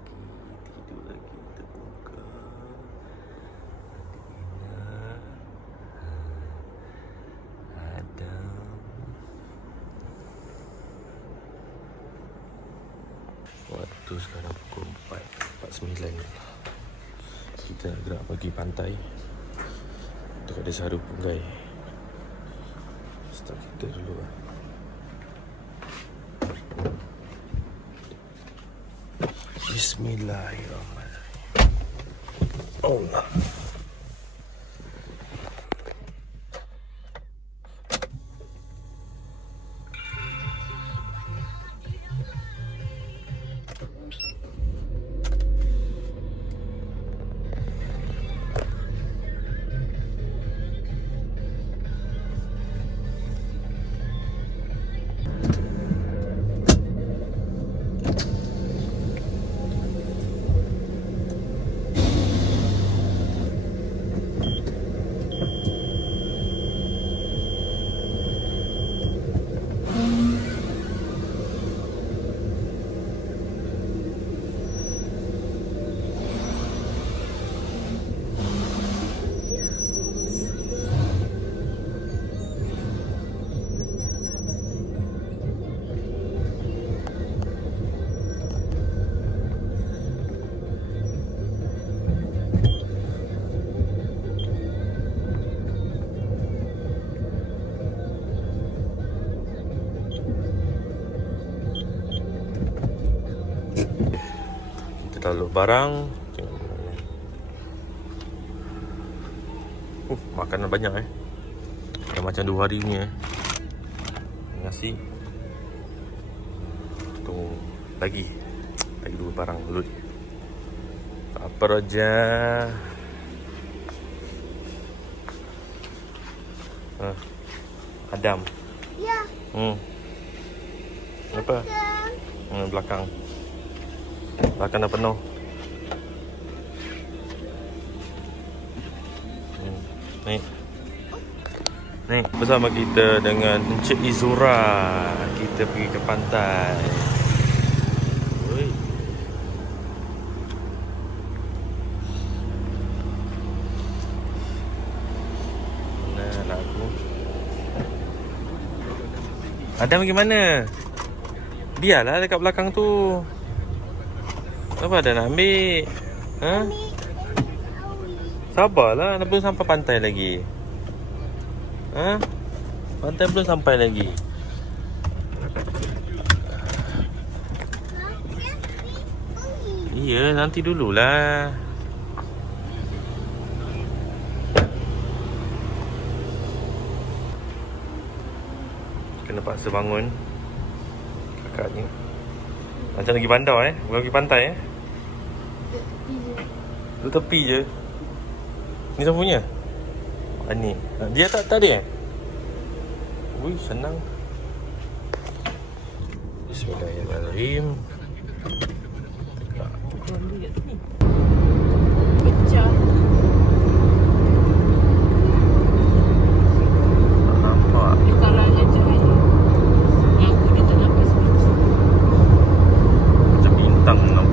lagi, tidur lagi, terbuka. Ina, Adam. Waktu sekarang pukul 4.49. Kita nak gerak pergi pantai dekat Desa Harupunggai. Start kita dulu lah. Bismillahirrahmanirrahim. Allah. Kita lalu barang. Makanan banyak dah macam 2 hari ni nasi. Tu lagi 2 barang dulu. Apa Raja? Adam. Ya. Apa? Belakang. Belakang dah penuh. Ni bersama kita dengan Encik Izura. Kita pergi ke pantai. Oi. Mana aku? Adam pergi mana? Biarlah dekat belakang tu. Apa dah nak ambil? Sabarlah, belum sampai pantai lagi. Pantai belum sampai lagi. Iya, nanti dululah. Kena paksa bangun kakaknya. Macam lagi bandar bukan pergi pantai Tu tepi je. Ni siapa punya? Ni. Dia tak ada Ui, senang. Bismillahirrahmanirrahim. Pecah. Nampak. Dia kalau ada cahaya. Aku dia tak lapis macam. Macam bintang nampak.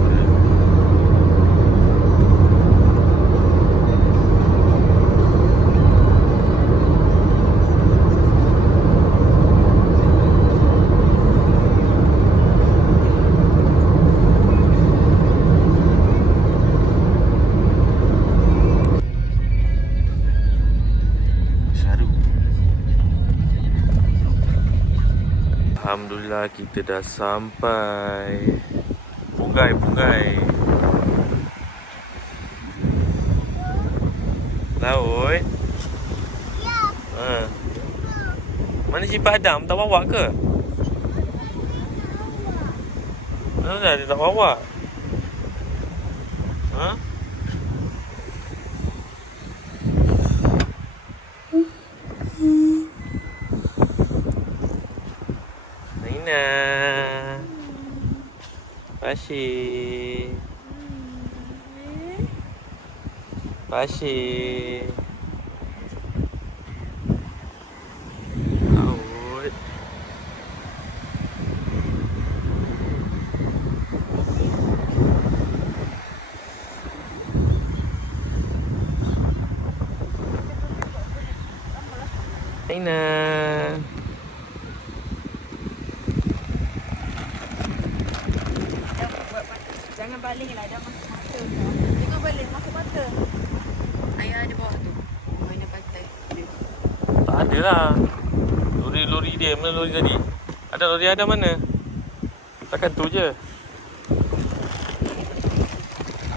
Alhamdulillah kita dah sampai. Pungai. Laut. Ya. Mana Cik Adam tak bawa ke? Mana dia tak bawa? Naina. Pasir. Laut. Aina. Jangan baling lah, dah masuk mata. Tengok baling, masuk mata. Ayah ada bawah tu. Mana pantai. Tak ada lah. Lori dia. Mana lori tadi? Ada lori ada mana? Takkan tu je.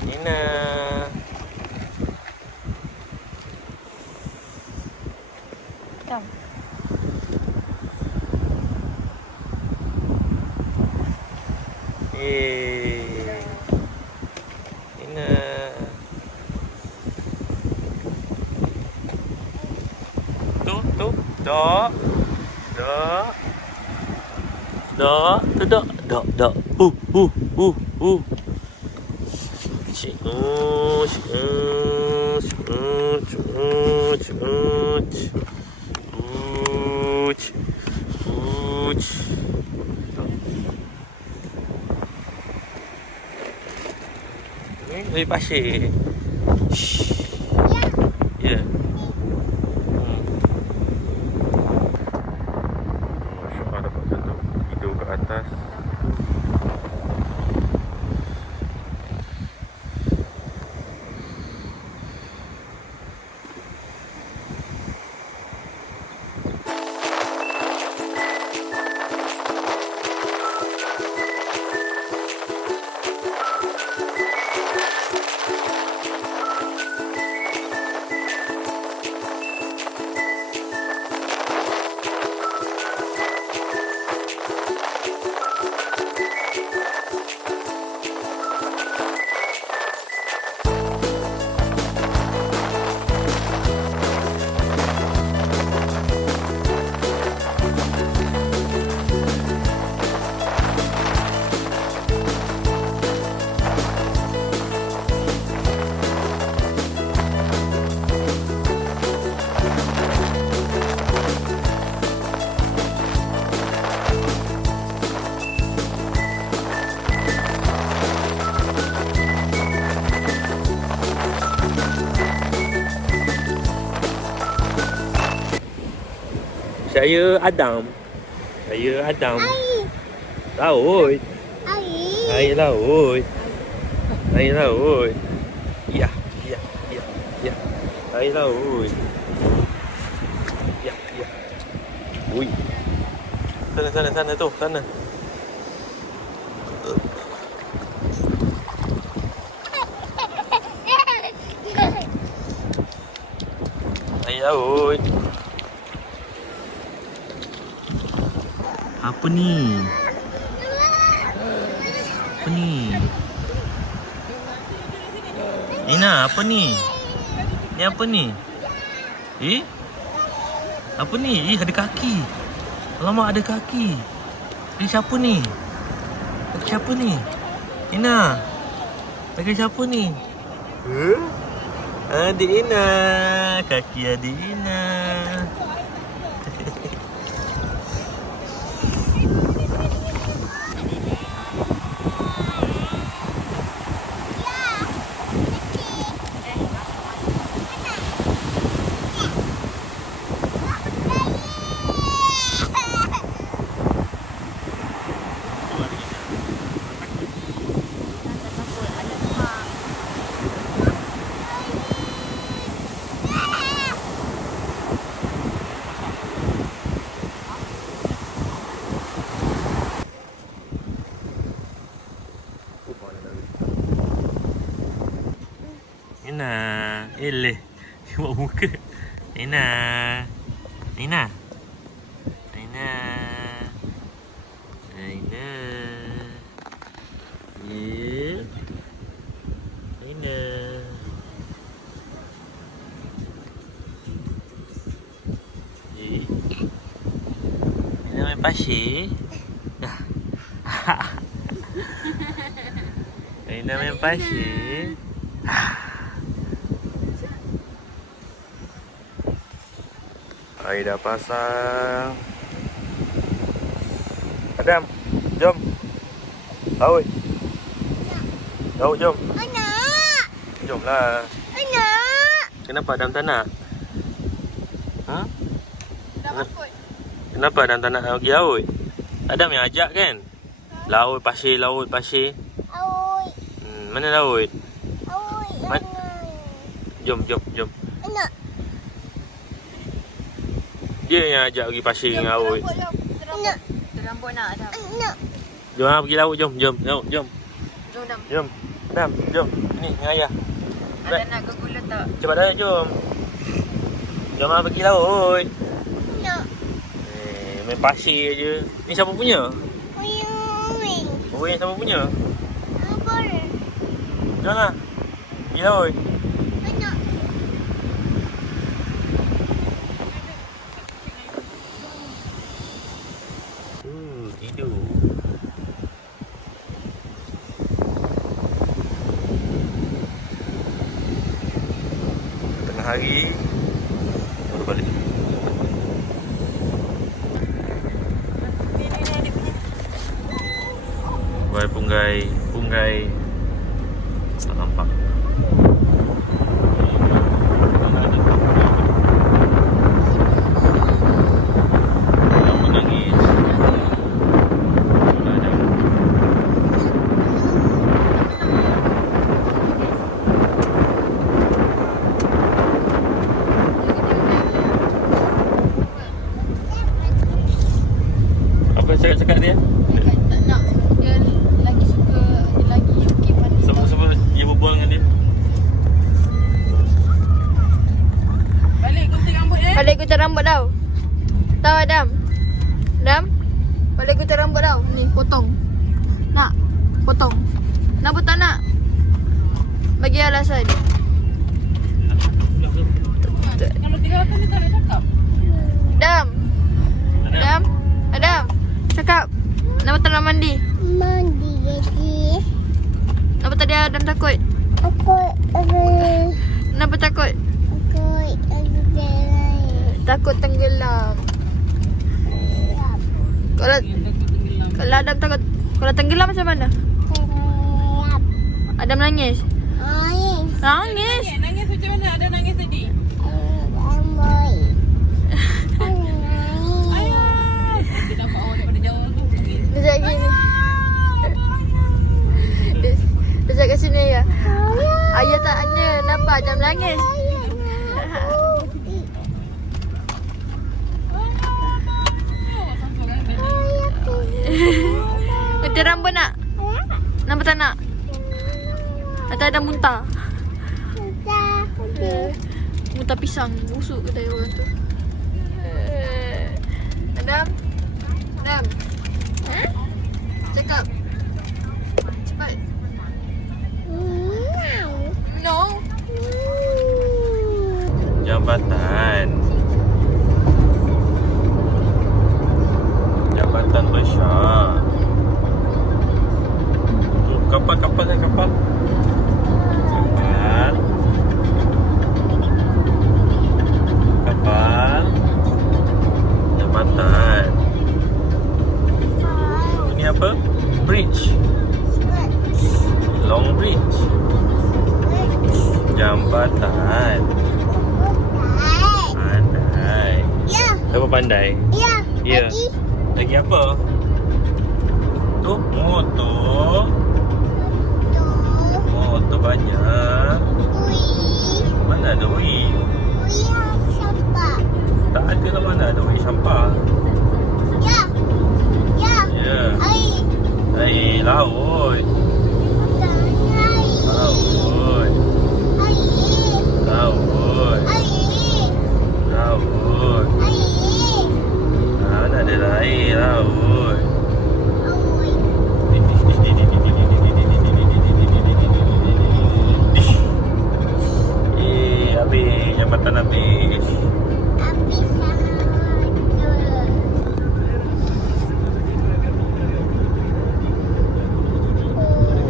Aina. Tam. Aina. Tu. Dok. Tu dok. Dari pasir. Ya. Masya Allah, dapat satu tidur ke atas. Saya Adam. Laut. Air laut. Ya. Air laut. Ya. Ui. Sana tu, sana. Air laut. Apa ni? Aina, apa ni? Ni apa ni? Apa ni? Ada kaki. Alamak, ada kaki. Kaki siapa ni? Aina. Kaki siapa ni? Adik Aina. Kaki adik Aina. Aina, eleh. Buat muka. Aina. Ya. Aina. Aina main pasir. Aina main pasir. Air dah pasang. Adam, jom. Laut, jom. Jomlah. Kenapa Adam tak nak? Ha? Adam takut. Kenapa Adam tak nak pergi laut? Adam yang ajak kan? Laut, pasir, laut, pasir. Laut. Mana laut? Laut. Mat- Jom. Nak. Dia yang ajak pergi pasir dengan laut. Nak. Terambut nak Adam. Nak. Jom pergi laut, jom. Jom Adam. Adam, jom. Ni, dengan ayah. Ada nak ke gula tak? Cepat dah, jom. Jom pergi laut. Nak. Main pasir je. Ni siapa punya? Uyuing. Oh, yang siapa punya? Apa? Jom lah. Pergi laut. Nak. Tidur. Tengah hari baru balik. Punggai tak nampak. Dia menangis. Apa cakap dia? Tak nak. Dia lagi suka, dia lagi UK mana. Siapa dia berbual dengan dia? Balik gunting rambut Balik gunting rambut tau. Tahu Adam? Adam? Balik gunting rambut tau. Ni potong. Nak? Potong. Nak pun tak nak? Bagi alasan. Kalau tinggal kan dia tak nak cakap. Adam. Cakap. Kenapa tak nak mandi? Mandi lagi. Kenapa tadi Adam takut? Aku. Kenapa takut? Aku jalan. Takut tenggelam. Kalau Adam takut, kalau tenggelam macam mana? Terap. Adam nangis. Ais. Nangis macam mana? Ada nangis tadi. Amoi. Dia nampak awak daripada jauh tu. Dia cakap gini. Dia cakap sini ya. Ayah tak tanya kenapa Adam nangis. Gunting rambut nak? Nampak tak nak? Atau ada muntah? Muntah pisang. Busuk kata orang tu. Adam? Cakap. Cepat. No. Jambatan besar. Tu kapal. Jambatan. Ini apa? Bridge. Long bridge. Jambatan. Pandai. Ya. Apa pandai? Ya. Ya. Lagi apa? Tu motor. Motor banyak. Mana ada ui? Tak ada lah, mana ada ui sampah. Ya. Air laut. Mana ada air laut. Habis jambatan habis.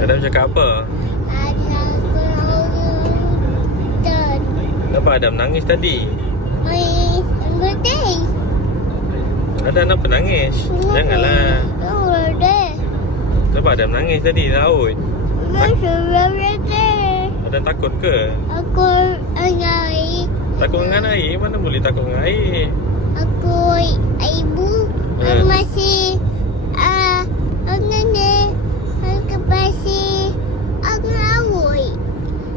Adam cakap apa? Kenapa Adam nangis tadi? Adam kenapa nangis? Janganlah. Kenapa Adam nangis tadi di laut? Adam takut ke? Aku enggak. Takut dengan air? Mana boleh takut dengan air? Aku ibu masih nenek aku pasti aku laut.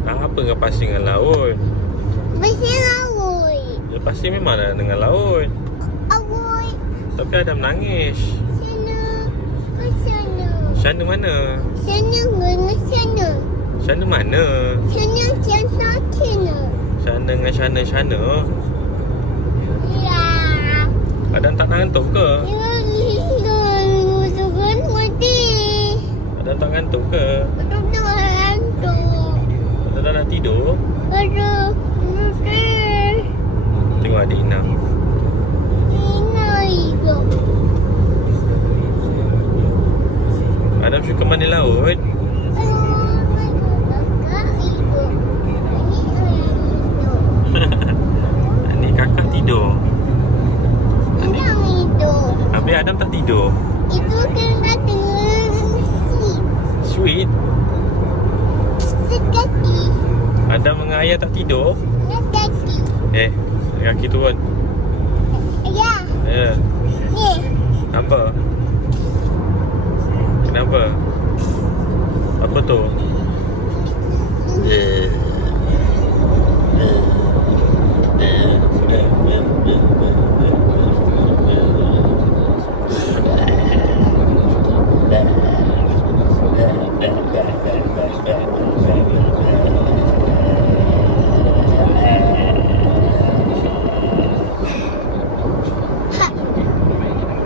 Apa dengan pasir dengan laut? Masih laut. Ya, pasir memang ada dengan laut. Laut. Tapi Adam nangis. Sana. Shana mana? Sana dengan sana. Shana mana? Sana. Shana dengan Shana. Ya. Adam tak ngantuk ke? Adam tak ngantuk ke? Adam nak tidur? Tengok adik Ina. Adam suka mandi laut. Ni kakak tidur. Habis Adam tak tidur. Itu kena Sweet. sekaki. Adam dengan ayah tak tidur. Sekaki. Kaki turun. Ya. Ya. Ni. Apa? Kenapa? Apa tu?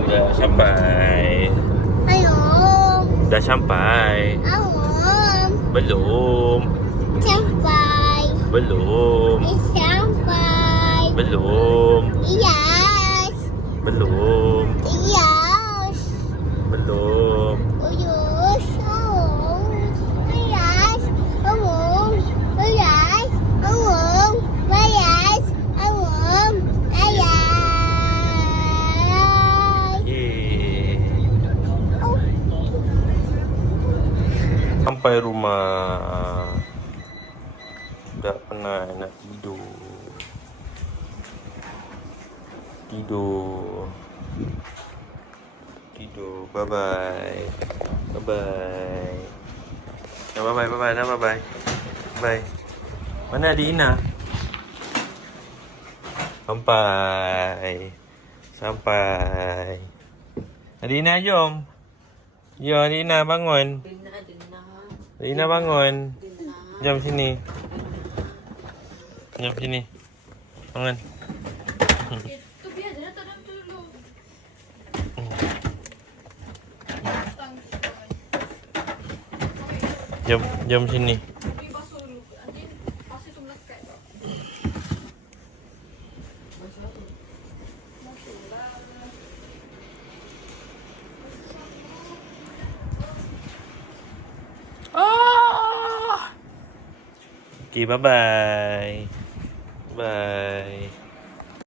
Dah sampai. Ayo. Dah sampai. Awam. Belum. Sampai. Belum. Sampai. Belum. Yes. Belum. Yes. Belum. Yes. Oh. Yes. Awam. Yes. Awam. Yes. Awam. Yes. Yeay. Oh. Sampai rumah. Dah penat nak tidur. Tidur. Bye-bye. Bye-bye. Dah bye-bye. Dah bye-bye. Bye. Mana adik Ina? Sampai. Adik Ina jom. Jom adik Ina bangun. Adik Ina bangun. Jom sini. Jom sini. Bangun. Tu biar je tak dalam tu dulu. Jom sini. Pergi basuh dulu. Nanti pasir tu melekat. Okay, bye-bye. Bye.